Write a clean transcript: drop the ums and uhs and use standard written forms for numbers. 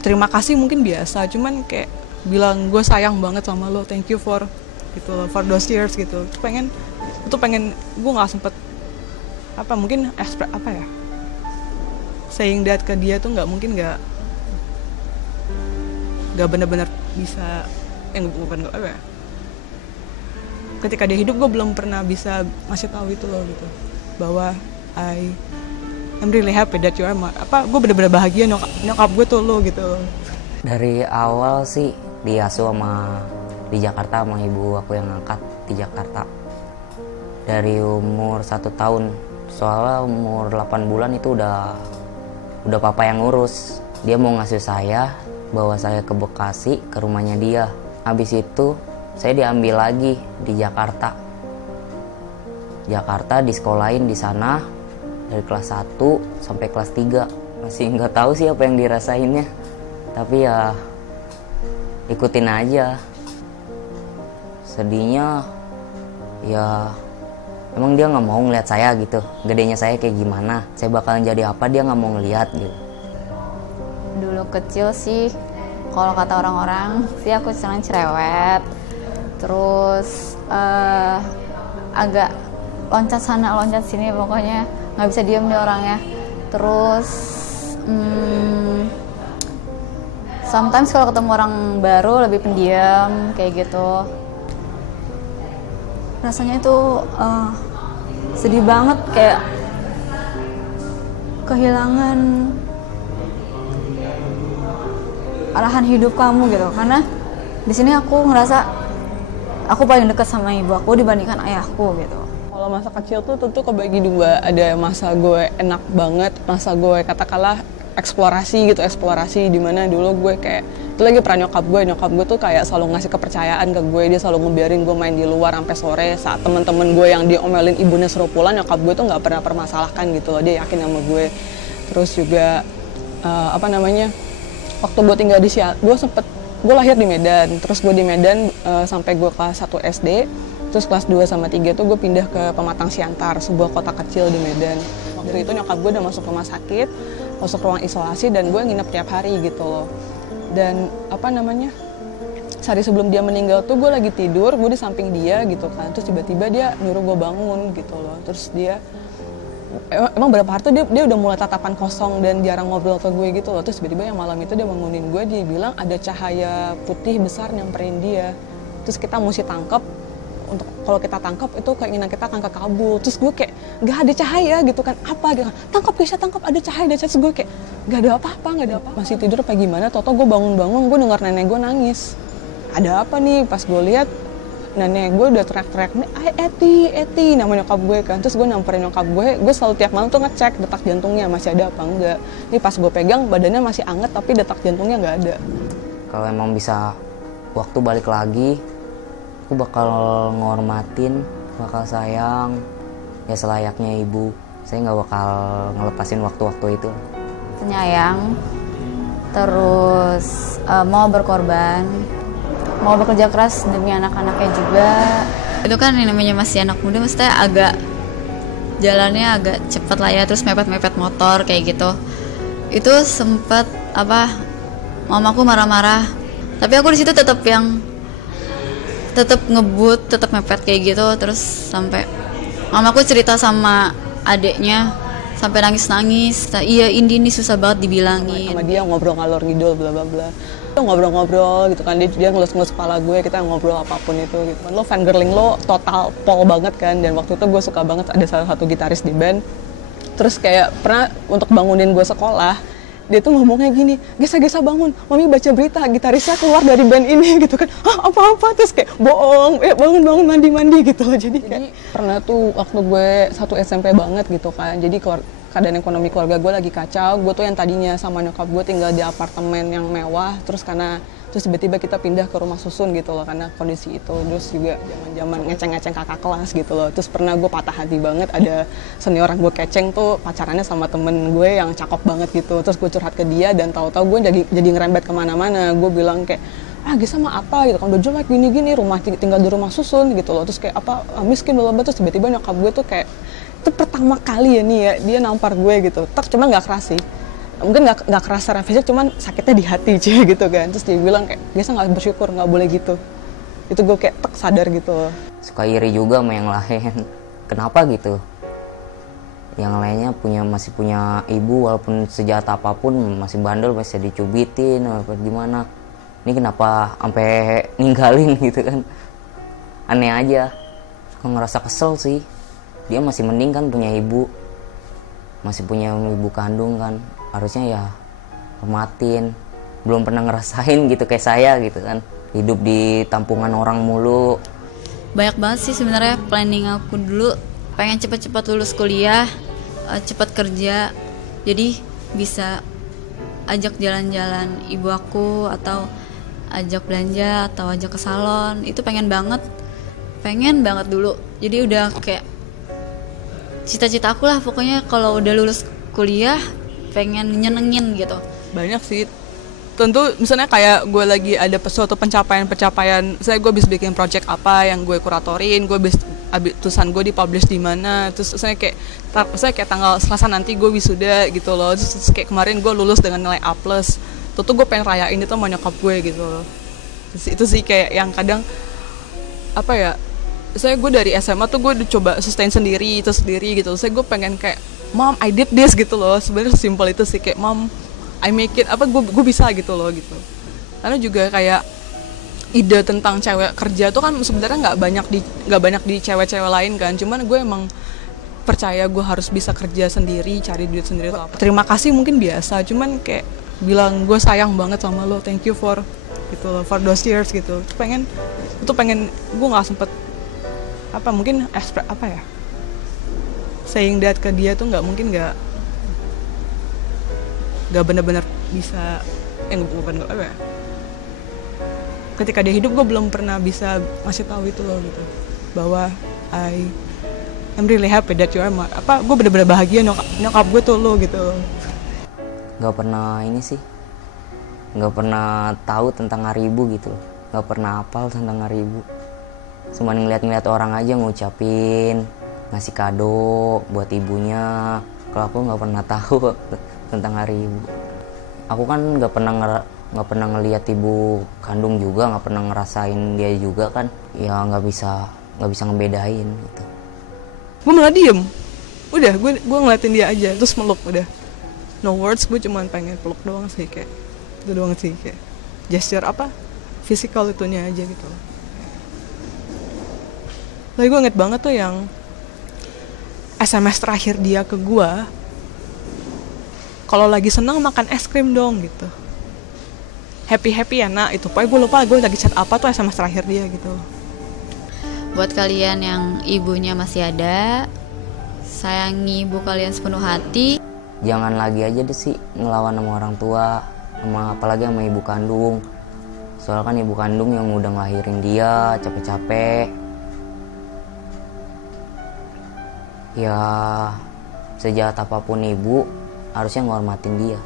terima kasih mungkin biasa, cuman kayak bilang gue sayang banget sama lo, thank you for gitu loh, for those years gitu. Pengen gue nggak sempet apa mungkin apa ya, saying that ke dia tuh nggak benar-benar bisa bukan apa ya, ketika dia hidup gue belum pernah bisa ngasih tahu itu loh gitu, bahwa I'm really happy that you are gue bener-bener bahagia nyokap gue tuh lo gitu. Dari awal sih diasuh di Jakarta sama ibu aku yang ngangkat di Jakarta. Dari umur 1 tahun, soalnya umur 8 bulan itu udah papa yang ngurus. Dia mau ngasuh saya, bawa saya ke Bekasi ke rumahnya dia. Habis itu saya diambil lagi di Jakarta. Disekolahin di sana dari kelas 1 sampai kelas 3. Masih nggak tahu sih apa yang dirasainnya. Tapi ya ikutin aja. Sedihnya ya emang dia nggak mau ngeliat saya gitu. Gedenya saya kayak gimana, saya bakalan jadi apa, dia nggak mau ngeliat gitu. Dulu kecil sih, kalau kata orang-orang sih aku senang cerewet. Terus agak loncat sana loncat sini, pokoknya nggak bisa diem deh orangnya. Terus sometimes kalau ketemu orang baru lebih pendiam kayak gitu. Rasanya itu sedih banget, kayak kehilangan arahan hidup kamu gitu. Karena di sini aku ngerasa aku paling dekat sama ibu aku dibandingkan ayahku gitu. Kalau masa kecil tuh tentu kebagi dua, ada masa gue enak banget, masa gue katakanlah eksplorasi di mana dulu gue kayak itu lagi peran nyokap gue tuh kayak selalu ngasih kepercayaan ke gue, dia selalu ngebiarin gue main di luar sampai sore. Saat teman-teman gue yang diomelin ibunya suruh pulang, nyokap gue tuh nggak pernah permasalahkan gitu loh, dia yakin sama gue. Terus juga waktu gue tinggal di gue lahir di Medan, terus gue di Medan sampai gue kelas 1 SD, terus kelas 2 sama 3 tuh gue pindah ke Pematang Siantar, sebuah kota kecil di Medan. Dari itu nyokap gue udah masuk rumah sakit, masuk ruang isolasi, dan gue nginep tiap hari gitu loh. Dan sehari sebelum dia meninggal tuh gue lagi tidur, gue di samping dia gitu kan, terus tiba-tiba dia nyuruh gue bangun gitu loh. Terus dia emang berapa hari tuh dia udah mulai tatapan kosong dan jarang ngobrol ke gue gitu loh. Terus tiba-tiba yang malam itu dia bangunin gue, dia bilang ada cahaya putih besar nyamperin dia, terus kita mesti tangkap. Untuk kalau kita tangkap itu keinginan kita akan kekabul. Terus gue kayak nggak ada cahaya gitu kan, apa dia tangkap bisa tangkap, ada cahaya. Terus gue kayak nggak ada apa-apa, masih tidur apa gimana, tau gue bangun gue dengar nenek gue nangis. Ada apa nih? Pas gue lihat nenek gue udah teriak-teriak nih, Eti nama nyokap gue kan. Terus gue nyamperin nyokap gue selalu tiap malam tuh ngecek detak jantungnya masih ada apa enggak. Ini pas gue pegang badannya masih anget tapi detak jantungnya nggak ada. Kalau emang bisa waktu balik lagi, aku bakal ngormatin, bakal sayang, ya selayaknya ibu. Saya nggak bakal ngelepasin waktu-waktu itu. Penyayang, terus mau berkorban, mau bekerja keras demi anak-anaknya juga. Itu kan yang namanya masih anak muda, maksudnya jalannya agak cepat lah ya, terus mepet-mepet motor kayak gitu. Itu sempet mamaku marah-marah, tapi aku di situ tetap ngebut, tetap mepet kayak gitu. Terus sampai mamaku cerita sama adeknya sampai nangis-nangis. Iya, Indi ini susah banget dibilangin. Sama dia ngobrol ngalor ngidul bla bla bla. Ngobrol-ngobrol gitu kan, dia ngelus-ngelus kepala gue, kita ngobrol apapun itu gitu kan. Lo fangirling lo total pol banget kan. Dan waktu itu gue suka banget ada salah satu gitaris di band. Terus kayak pernah untuk bangunin gue sekolah, dia tuh ngomongnya gini, Gesa bangun, mami baca berita gitarisnya keluar dari band ini gitu kan. Apa-apa, terus kayak bohong, bangun mandi gitu loh. Jadi pernah tuh waktu gue 1 SMP banget gitu kan, jadi keadaan ekonomi keluarga gue lagi kacau. Gue tuh yang tadinya sama nyokap gue tinggal di apartemen yang mewah, terus tiba-tiba kita pindah ke rumah susun gitu loh karena kondisi itu. Terus juga zaman ngeceng-ngeceng kakak kelas gitu loh. Terus pernah gue patah hati banget, ada senior gue keceng tuh pacarannya sama temen gue yang cakep banget gitu. Terus gue curhat ke dia dan tahu-tahu gue jadi ngerembet kemana-mana. Gue bilang kayak, Gisa mah apa gitu kan, udah jelek gini-gini, tinggal di rumah susun gitu loh. Terus kayak miskin bla bla. Terus tiba-tiba nyokap gue tuh kayak, itu pertama kali ya nih ya dia nampar gue gitu. Cuma nggak keras sih. mungkin nggak keras secara fisik, cuman sakitnya di hati cie gitu kan. Terus dia bilang kayak biasa nggak bersyukur, nggak boleh gitu. Itu gue kayak sadar gitu loh. Suka iri juga sama yang lain. Kenapa gitu? Yang lainnya masih punya ibu, walaupun sejahat apapun masih bandel, masih dicubitin apa gimana. Ini kenapa sampai ninggalin gitu kan? Aneh aja. Suka ngerasa kesel sih. Dia masih mending kan punya ibu, masih punya ibu kandung kan, harusnya ya hormatin. Belum pernah ngerasain gitu kayak saya gitu kan, hidup di tampungan orang mulu. Banyak banget sih sebenarnya planning aku dulu, pengen cepet-cepet lulus kuliah, cepet kerja, jadi bisa ajak jalan-jalan ibu aku, atau ajak belanja, atau ajak ke salon. Itu pengen banget dulu. Jadi udah kayak cita-cita aku lah pokoknya, kalau udah lulus kuliah pengen nyenengin gitu. Banyak sih, tentu misalnya kayak gue lagi ada suatu pencapaian, saya gue bisa bikin project apa yang gue kuratorin, gue bisa tulisan gue dipublish di mana, terus saya kayak tanggal Selasa nanti gue wisuda gitu loh, terus kayak kemarin gue lulus dengan nilai A+, tuh gue pengen rayain itu sama nyokap gue gitu loh. Terus itu sih kayak yang kadang apa ya, gue dari SMA tuh gue udah coba sustain sendiri gitu. Gue pengen kayak, Mom, I did this gitu loh. Sebenarnya simpel itu sih, kayak Mom, I make it, gue bisa gitu loh gitu. Karena juga kayak ide tentang cewek kerja tuh kan sebenarnya nggak banyak di cewek-cewek lain kan. Cuman gue emang percaya gue harus bisa kerja sendiri, cari duit sendiri atau apa. Terima kasih mungkin biasa, cuman kayak bilang gue sayang banget sama lo, thank you for gitu loh, for those years gitu. Pengen gue nggak sempet mungkin saying that ke dia tuh nggak benar-benar bisa ketika dia hidup gue belum pernah bisa ngasih tahu itu loh gitu, bahwa I'm really happy that you are gue benar-benar bahagia nyokap gue tuh lo gitu. Nggak pernah tahu tentang hari ibu gitu, nggak pernah hafal tentang hari ibu. Cuma ngeliat orang aja ngucapin, ngasih kado buat ibunya. Kalau aku nggak pernah tahu tentang hari ibu. Aku kan nggak pernah ngelihat ibu kandung juga, nggak pernah ngerasain dia juga kan. Ya nggak bisa ngebedain gitu. Gue malah diem. Udah, gue ngeliatin dia aja, terus meluk udah. No words, gue cuma pengen peluk doang sih, kayak itu doang sih, kayak gesture physical itunya aja gitu. Tapi gue inget banget tuh yang SMS terakhir dia ke gue, kalau lagi senang makan es krim dong gitu. Happy ya nak, itu pokoknya gue lupa gue lagi chat apa tuh SMS terakhir dia gitu. Buat kalian yang ibunya masih ada, sayangi ibu kalian sepenuh hati. Jangan lagi aja deh sih ngelawan sama orang tua, apalagi sama ibu kandung. Soalnya kan ibu kandung yang udah ngelahirin dia capek-capek. Ya sejahat apapun ibu, harusnya ngormatin dia.